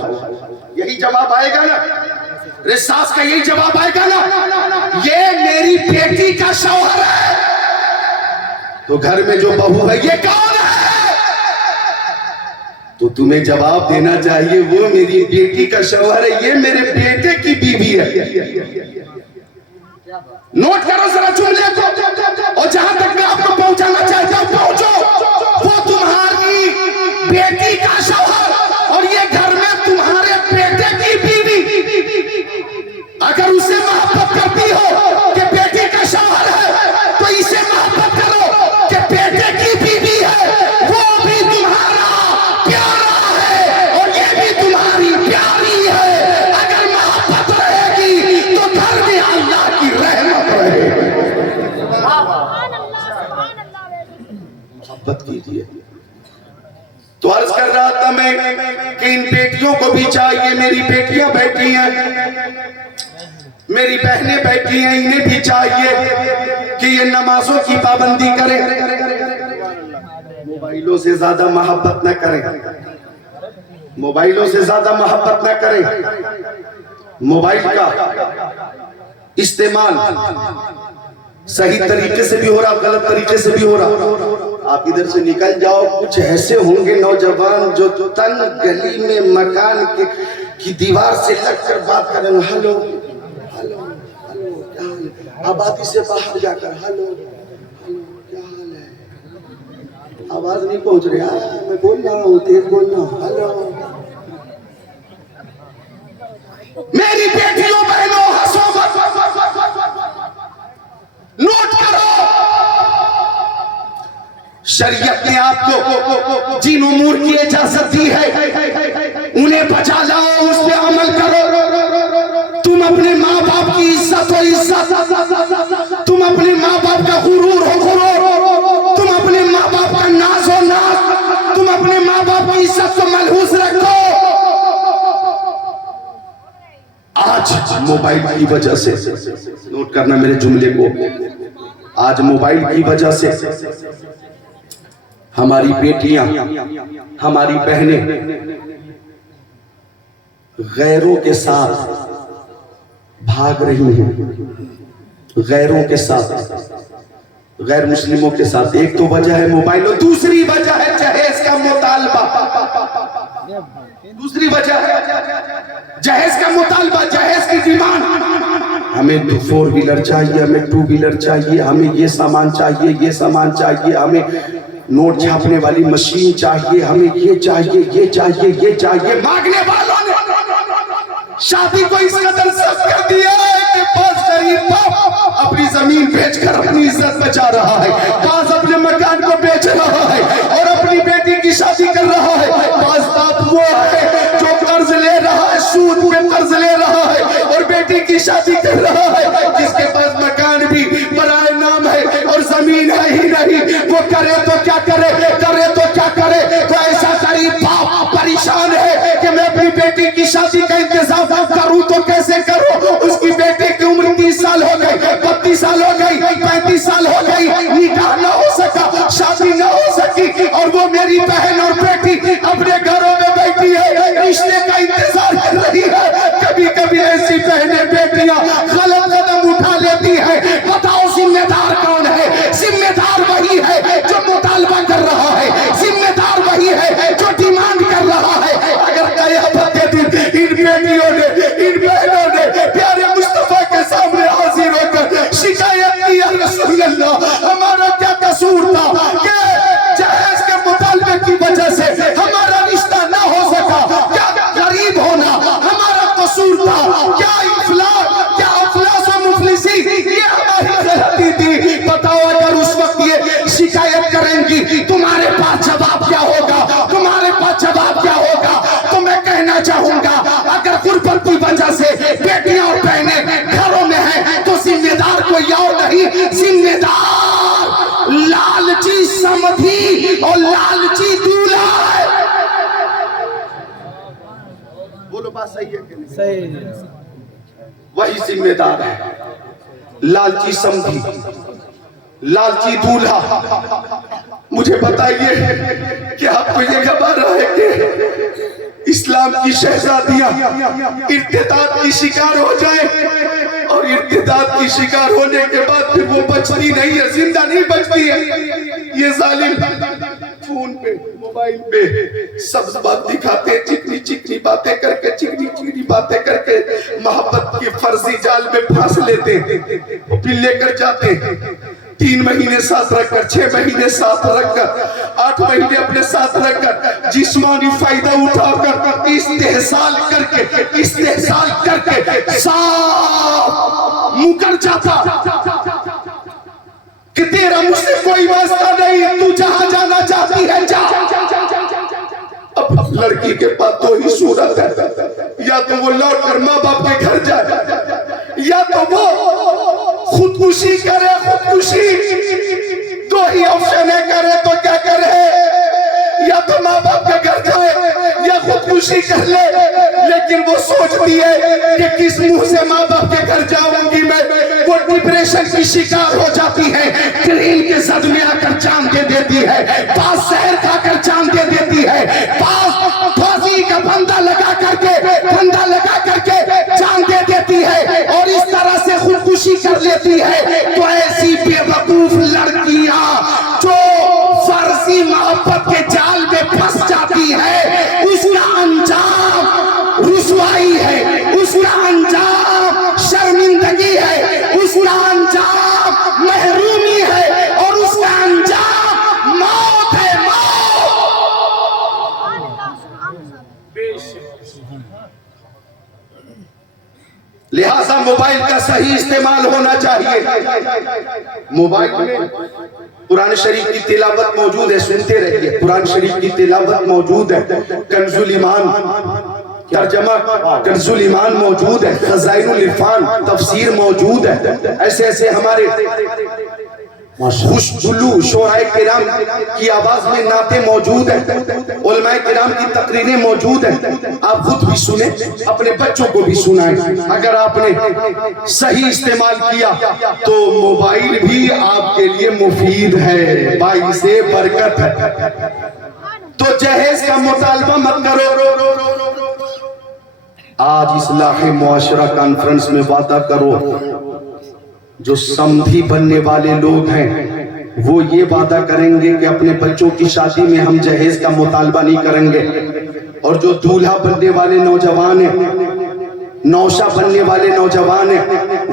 یہی جواب آئے گا نا، ساس کا یہی جواب آئے گا نا، یہ میری بیٹی کا شوہر ہے۔ تو گھر میں جو بہو ہے یہ کون ہے؟ تو تمہیں جواب دینا چاہیے، وہ میری بیٹی کا شوہر ہے، یہ میرے بیٹے کی بیوی ہے۔ نوٹ کرو ذرا جملے کو، اور جہاں تک میں آپ کو پہنچانا چاہتا ہوں پہنچو۔ وہ تمہاری بیٹی کا شوہر اور یہ گھر میں تمہارے بیٹے کی بیوی۔ اگر اسے محبت کرتی ہو کہ بیٹے کا شوہر ہے، تو اسے محبت کرو کہ بیٹے کی بیوی ہے، وہ بھی تمہارا پیارا ہے اور یہ بھی تمہاری پیاری ہے۔ اگر محبت رہے گی تو گھر میں اللہ کی رحمت رہے گی۔ محبت کیجئے۔ تو عرض کر رہا تھا میں کہ ان بیٹیوں کو بھی چاہیے، میری بیٹیاں بیٹھی ہیں، میری بہنیں بیٹھی ہیں، انہیں بھی چاہیے کہ یہ نمازوں کی پابندی کریں، موبائلوں سے زیادہ محبت نہ کریں، موبائلوں سے زیادہ محبت نہ کریں۔ موبائل کا استعمال صحیح طریقے سے بھی ہو رہا، غلط طریقے سے بھی ہو رہا۔ آپ ادھر سے نکل جاؤ، کچھ ایسے ہوں گے نوجوان جو تن گلی میں مکان کی دیوار سے لگ کر بات کریں، ہلو ہلو ہلو کیا حال ہے، آبادی سے باہر جا کر ہلو ہلو کیا حال ہے، آواز نہیں پہنچ رہی، میں بول رہا ہوں، تیز بولنا، ہلو۔ میری بیٹیوں بہنوں ہنسو مت، نوٹ کرو، شریعت نے آپ کو جن امور کی اجازت دی ہے انہیں بچا لاؤ، اس پہ عمل کرو۔ تم اپنے ماں باپ کی عزت و عزت، تم اپنے ماں باپ کا غرور و غرور، تم اپنے ماں باپ کا ناز و ناز، تم اپنے ماں باپ کی عزت کو ملحوظ رکھو۔ آج موبائل کی وجہ سے، نوٹ کرنا میرے جملے کو، آج موبائل کی وجہ سے ہماری بیٹیاں، ہماری بہنیں غیروں کے ساتھ بھاگ رہی ہیں، غیروں کے ساتھ غیر مسلموں کے ساتھ. ایک تو وجہ ہے موبائل اور دوسری وجہ ہے جہیز کا مطالبہ. دوسری وجہ ہے جہیز کا مطالبہ, جہیز کی ڈیمانڈ. ہمیں 4 ویلر چاہیے, ہمیں 2 ویلر چاہیے, ہمیں یہ سامان چاہیے, یہ سامان چاہیے, ہمیں نوٹ چھاپنے والی مشین چاہیے, ہمیں یہ چاہیے, یہ چاہیے, یہ چاہیے. مانگنے والوں نے شادی کو اس قدر سخت کر دیا ہے کہ بعض غریب باپ اپنی زمین بیچ کر اپنی عزت بچا رہا ہے, بعض اپنے مکان کو بیچ رہا ہے اور اپنی بیٹی کی شادی کر رہا ہے. بعض باپ وہ ہے جو قرض لے رہا ہے, سود پہ قرض لے رہا ہے اور بیٹی کی شادی کر رہا ہے, جس کے پاس مکان بھی برائے نام ہے اور زمین ہے ہی نہیں. وہ کرے تو کیا کرے, کرے تو کیا کرے. تو ایسا غریب باپ پریشان ہے کہ میں اپنی بیٹی کی شادی کا انتظام کروں تو کیسے کروں. اس کی بیٹے کی عمر 30 سال ہو گئی, 32 سال ہو گئی, 35 سال ہو گئی, نکاح نہ ہو سکا, شادی نہ ہو سکی, اور وہ میری بہن اور بیٹی اپنے گھروں میں بیٹھی ہے, رشتے کا انتظار کر رہی ہے. کبھی کبھی ایسی بہنیں بیٹیاں غلط قدم اٹھا لیتی ہیں. بتاؤ ذمہ دار کون ہے؟ ذمہ دار وہی ہے جو مطالبہ کر رہا ہے, ذمہ دار وہی ہے جو ڈیمانڈ کر رہا ہے. اگر قیامت کے دن ان بیٹیوں نے, ان بہنوں نے پیارے مصطفیٰ کے سامنے حاضر ہو کر شکایت کی, یا رسول اللہ ہمارا کیا قصور تھا کہ جہیز کے مطالبے کی وجہ سے ہمارا رشتہ نہ ہو سکا, کیا غریب ہونا ہمارا قصور تھا, کیا افلاس و مفلسی یہ ہماری غلطی تھی. بتاؤ اگر اس وقت یہ شکایت کریں گی تمہارے پاس جواب کیا ہوگا, تمہارے پاس جواب کیا ہوگا. تو میں کہنا چاہوں گا اگر غربت کی وجہ سے بیٹیاں اور بہنیں گھروں میں ہیں تو ذمہ دار کوئی اور نہیں, ذمہ دار لالچی سمدھی اور لالچی دولہا ہے. بولو بات صحیح ہے کہ نہیں؟ صحیح. وہی ذمہ دار ہے, لالچی سمدھی, لالچی دولہا. مجھے بتائیے کہ آپ کو یہ گوارا ہے کہ اسلام کی شہزادیاں ارتداد کی شکار ہو جائیں اور ارتداد کی شکار ہونے کے بعد پھر وہ بچتی نہیں ہے, زندہ نہیں بچتی ہے. یہ ظالم فون پہ, موبائل پہ سب بات دکھاتے ہیں, چکنی چکنی باتیں کر کے, چکنی چکنی باتیں کر کے محبت کی فرضی جال میں پھانس لیتے ہیں, پھر لے کر جاتے ہیں. 3 مہینے ساتھ رکھ کر, 6 مہینے ساتھ رکھ کر, 8 مہینے اپنے ساتھ رکھ کر جسمانی فائدہ اٹھا کر استحصال کر کے صاف مکر جاتا کہ تیرا مجھ سے کوئی واسطہ نہیں, تو جہاں جانا چاہتی ہے جا. اب لڑکی کے پاس 2 ہی صورت ہے, یا تو وہ لوٹ کر ماں باپ کے گھر جائے, یا تو وہ خودکشی کرے. خودکشی 2 ہی آپشن ہے, کرے تو کیا کرے, یا تو ماں باپ کے گھر جائے یا خودکشی کر لے. لیکن وہ سوچتی ہے کہ کس منہ سے ماں باپ کے گھر جاؤں گی میں. وہ ڈپریشن کی شکار ہو جاتی ہے, کریم کے زد میں آ کر جان دے دیتی ہے, بعض زہر کھا کر جان دے دیتی ہے, بعض پھانسی کا پھندا لگا کر کے جان دے دیتی ہے, اور اس طرح سے خودکشی کر لیتی ہے. تو ایسی بے وقوف لڑکیاں جو فرضی محبت کے جال میں پھنس جاتی ہے, اس کا انجام رسوائی ہے, اس کا انجام شرمندگی ہے, اس کا انجام محرومی ہے, اور اس کا انجام موت ہے, موت. لہذا موبائل کا صحیح استعمال ہونا چاہیے. موبائل میں قرآن شریف کی تلاوت موجود ہے, سنتے رہیے. قرآن شریف کی تلاوت موجود ہے, کنز الایمان ترجمہ کنز الایمان موجود ہے, خزائن العرفان تفسیر موجود ہے. ایسے ایسے ہمارے خوشگلو شعراء کرام کی آواز میں نعتیں موجود ہیں, علماء کرام کی تقریریں موجود ہیں. آپ خود بھی سنیں, اپنے بچوں کو بھی سنائیں. اگر آپ نے صحیح استعمال کیا تو موبائل بھی آپ کے لیے مفید ہے, باعث برکت ہے. تو جہیز کا مطالبہ مت کرو. آج اصلاح معاشرہ کانفرنس میں وعدہ کرو, جو سمدھی بننے والے لوگ ہیں وہ یہ وعدہ کریں گے کہ اپنے بچوں کی شادی میں ہم جہیز کا مطالبہ نہیں کریں گے، اور جو دولہا بننے والے نوجوان ہیں، نوشہ بننے والے نوجوان ہیں،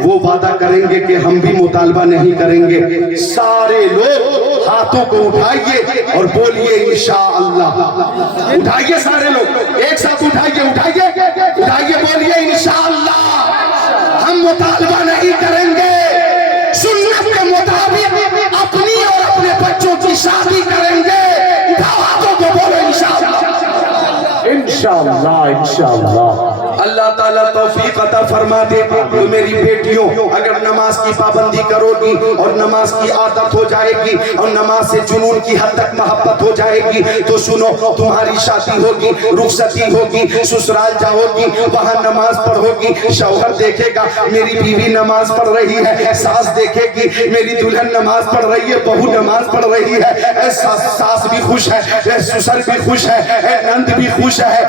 وہ وعدہ کریں گے کہ ہم بھی مطالبہ نہیں کریں گے۔ سارے لوگ ہاتھوں کو اٹھائیے اور بولیے انشاءاللہ۔ اٹھائیے سارے لوگ ایک ساتھ، اٹھائیے اٹھائیے اٹھائیے، بولیے انشاءاللہ ہم مطالبہ نہیں کریں گے، سنت کے مطابق اپنی اور اپنے بچوں کی شادی کریں گے۔ اٹھاؤ ہاتھوں کو، بولو انشاءاللہ۔ انشاءاللہ انشاءاللہ۔ اللہ تعالیٰ توفیق عطا فرما دے۔ تو میری بیٹیوں، اگر نماز کی پابندی کرو گی اور نماز کی عادت ہو جائے گی اور نماز سے جنون کی حد تک محبت ہو جائے گی تو سنو، تمہاری شادی ہوگی، رخصتی ہوگی، سسرال جاؤ گی، وہاں نماز پڑھو گی، شوہر دیکھے گا میری بیوی نماز پڑھ رہی ہے، ساس دیکھے گی میری دلہن نماز پڑھ رہی ہے، بہو نماز پڑھ رہی ہے، ساس بھی خوش ہے، سسر بھی خوش ہے، نند بھی خوش ہے،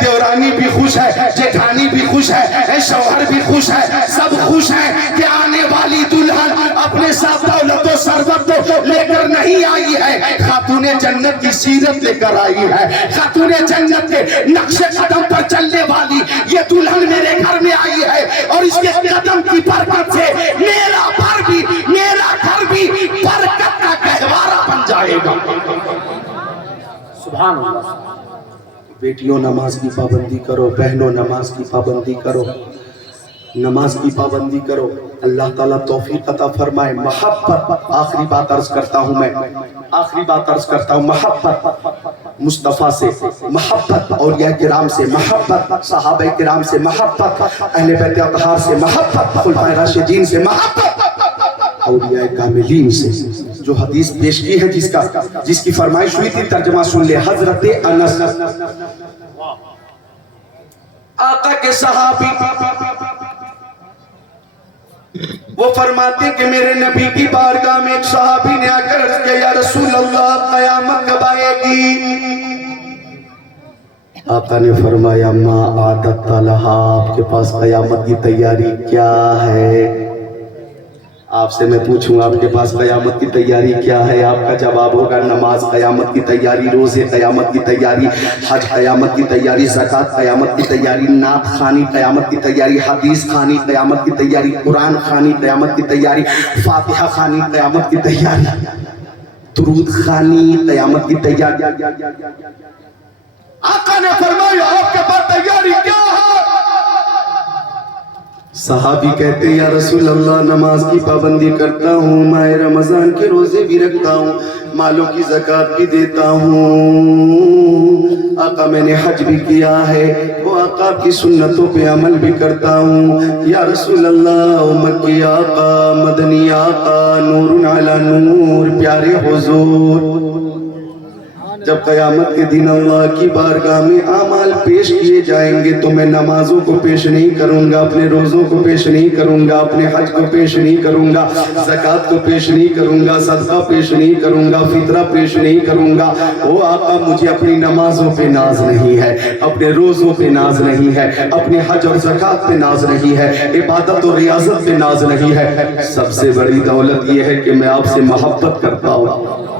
دیورانی بھی خوش ہے، جیٹھانی بھی خوش ہے، شوہر بھی خوش ہے، سب خوش ہیں کہ آنے والی دلہن اپنے ساتھ دولت و ثروت لے کر نہیں آئی ہے، خاتون جنت کی سیرت لے کر آئی ہے، خاتون جنت کے نقش قدم پر چلنے والی یہ دلہن میرے گھر میں آئی ہے، اور اس کے قدم کی برکت سے میرا گھر بھی برکت کا گہوارہ بن جائے گا۔ سبحان اللہ۔ بیٹیوں نماز کی پابندی کرو، بہنوں نماز کی پابندی کرو، نماز کی پابندی کرو، اللہ تعالیٰ توفیق عطا فرمائے۔ محبت، آخری بات عرض کرتا ہوں میں، محبت مصطفیٰ سے، محبت اولیاء کرام سے، محبت صحابہ کرام سے، محبت اہل بیت اطہار سے، محبت خلفائے راشدین سے، محبت اولیاء کاملین سے۔ جو حدیث پیش کی ہے جس کی فرمائش ہوئی تھی، ترجمہ سن لے۔ حضرت انس آقا کے صحابی، وہ فرماتے کہ میرے نبی کی بارگاہ میں ایک صحابی نے آ کر عرض کیا، یا رسول اللہ قیامت کب آئے گی؟ آقا نے فرمایا، ما عادت لہا، آپ کے پاس قیامت کی تیاری کیا ہے؟ آپ سے میں پوچھوں آپ کے پاس قیامت کی تیاری کیا ہے؟ آپ کا جواب ہوگا نماز قیامت کی تیاری، روزے قیامت کی تیاری، حج قیامت کی تیاری، زکوٰۃ قیامت کی تیاری، نعت خوانی قیامت کی تیاری، حدیث خوانی قیامت کی تیاری، قرآن خوانی قیامت کی تیاری، فاتحہ خوانی قیامت کی تیاری، درود خوانی قیامت کی تیاری۔ آقا نے فرمایا آپ کے پاس تیاری کیا ہے؟ صحابی کہتے یا رسول اللہ نماز کی پابندی کرتا ہوں، ماہ رمضان کے روزے بھی رکھتا ہوں، مالوں کی زکوٰۃ بھی دیتا ہوں، آقا میں نے حج بھی کیا ہے، وہ آقا کی سنتوں پہ عمل بھی کرتا ہوں۔ یا رسول اللہ مکی آقا، مدنی آقا، نور علی نور، پیارے حضور، جب قیامت کے دن اللہ کی بارگاہ میں اعمال پیش کیے جائیں گے تو میں نمازوں کو پیش نہیں کروں گا، اپنے روزوں کو پیش نہیں کروں گا، اپنے حج کو پیش نہیں کروں گا، زکوٰۃ کو پیش نہیں کروں گا، صدقہ پیش نہیں کروں گا، فطرہ پیش نہیں کروں گا۔ وہ آقا مجھے اپنی نمازوں پہ ناز نہیں ہے، اپنے روزوں پہ ناز نہیں ہے، اپنے حج اور زکوٰۃ پہ ناز نہیں ہے، عبادت اور ریاضت پہ ناز نہیں ہے۔ سب سے بڑی دولت یہ ہے کہ میں آپ سے محبت کرتا ہوں،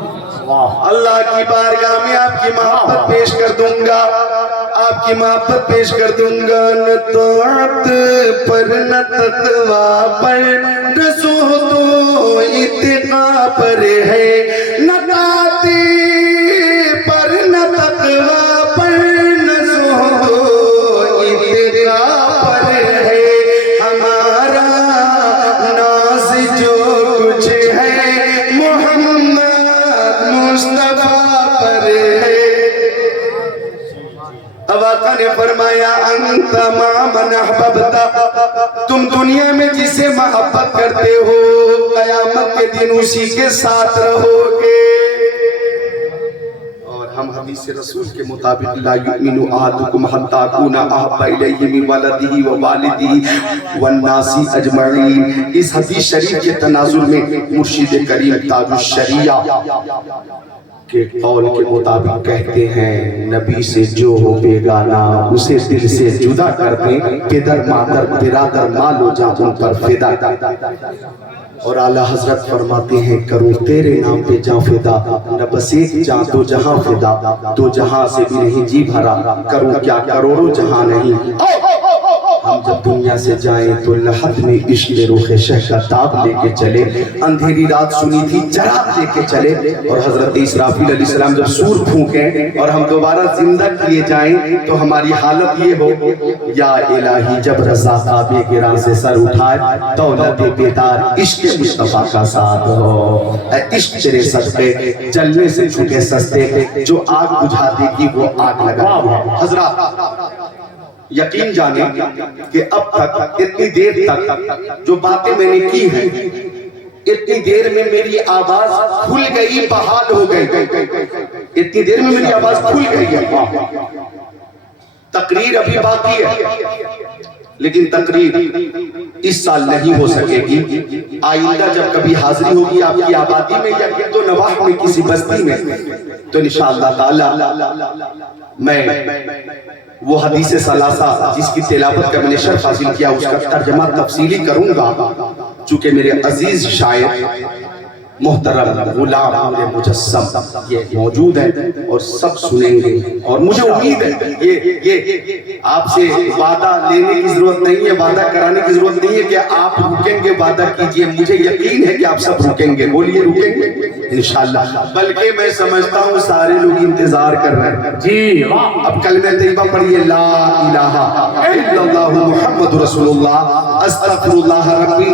اللہ کی بارگاہ میں آپ کی محبت پیش کر دوں گا، آپ کی محبت پیش کر دوں گا۔ نہ طاعت پر نہ تقویٰ پر نہ زہد و اتقاء پر ہے، نہ طاعت پر نہ تقویٰ پر نہ زہد و اتقاء پر ہے، ہمارا ناز جو کچھ ہے محمد مصطفیٰ پر ہے۔ اب آقا نے فرمایا انت مع من احببت، تم دنیا میں جسے محبت کرتے ہو قیامت کے دن اسی کے ساتھ رہو گے۔ اور ہم حدیث رسول کے مطابق لا یؤمن احدکم حتی اکون احب الیہ من ولدہ ووالدہ والناس اجمعین۔ اس حدیث شریف کے تناظر میں مرشد کریم تاج الشریعہ کے قول کے مطابق کہتے ہیں نبی سے جو ہو بیگانہ اسے دل سے جدا کر دیں، پدر مادر برادر مال و جان ان پر فدا۔ اور اعلیٰ حضرت فرماتے ہیں کروں تیرے نام پہ جاں فدا، نہ بس ایک جاں دو جہاں فدا، دو جہاں سے بھی نہیں جی بھرا، کروں کیا کروڑوں جہاں نہیں۔ ہم جب دنیا سے جائیں تو لحد میں عشق روخ شہ کا تاب لے کے چلے، اندھیری رات سنی تھی چراغ لے کے چلے، اور حضرت اسرافیل علیہ السلام جب سور پھونکیں اور ہم دوبارہ زندہ کیے جائیں تو ہماری حالت یہ ہو، یا الہی جب رضا کعبے گراں سے سر اٹھائے، دولت بیدار عشق مصطفیٰ کا ساتھ ہو، اے عشق تیرے صدقے جلنے سے چھوٹے سستے، جو آگ بجھا دے گی وہ آگ لگا۔ حضرات یقین جانیں کہ اب تک اتنی دیر تک جو باتیں میں نے کی ہیں، اتنی دیر میں میری آواز کھل گئی، بحال ہو گئی، اتنی دیر میں میری آواز کھل گئی ہے۔ تقریر ابھی باقی ہے، لیکن تقریر اس سال نہیں ہو سکے گی، آئندہ جب کبھی حاضری ہوگی آپ کی آبادی میں یا گرد و نواح میں کسی بستی میں، تو انشاءاللہ تعالی میں وہ حدیث ثلاثہ جس کی تلاوت کا میں نے شرف حاصل کیا اس کا ترجمہ تفصیلی کروں گا، چونکہ میرے عزیز شاعر محترم غلام نور مجسم یہ موجود ہیں اور سب سنیں گے، اور مجھے امید ہے یہ آپ سے وعدہ لینے کی ضرورت نہیں ہے، وعدہ کرانے کی ضرورت نہیں ہے کہ آپ رکیں گے، وعدہ کیجئے، مجھے یقین ہے کہ آپ سب رکیں گے، بولیے رکیں گے انشاءاللہ، بلکہ میں سمجھتا ہوں سارے لوگ انتظار کر رہے ہیں۔ جی اب کلمہ طیبہ پڑھیے، لا الہ الا اللہ محمد رسول اللہ، استغفر اللہ ربی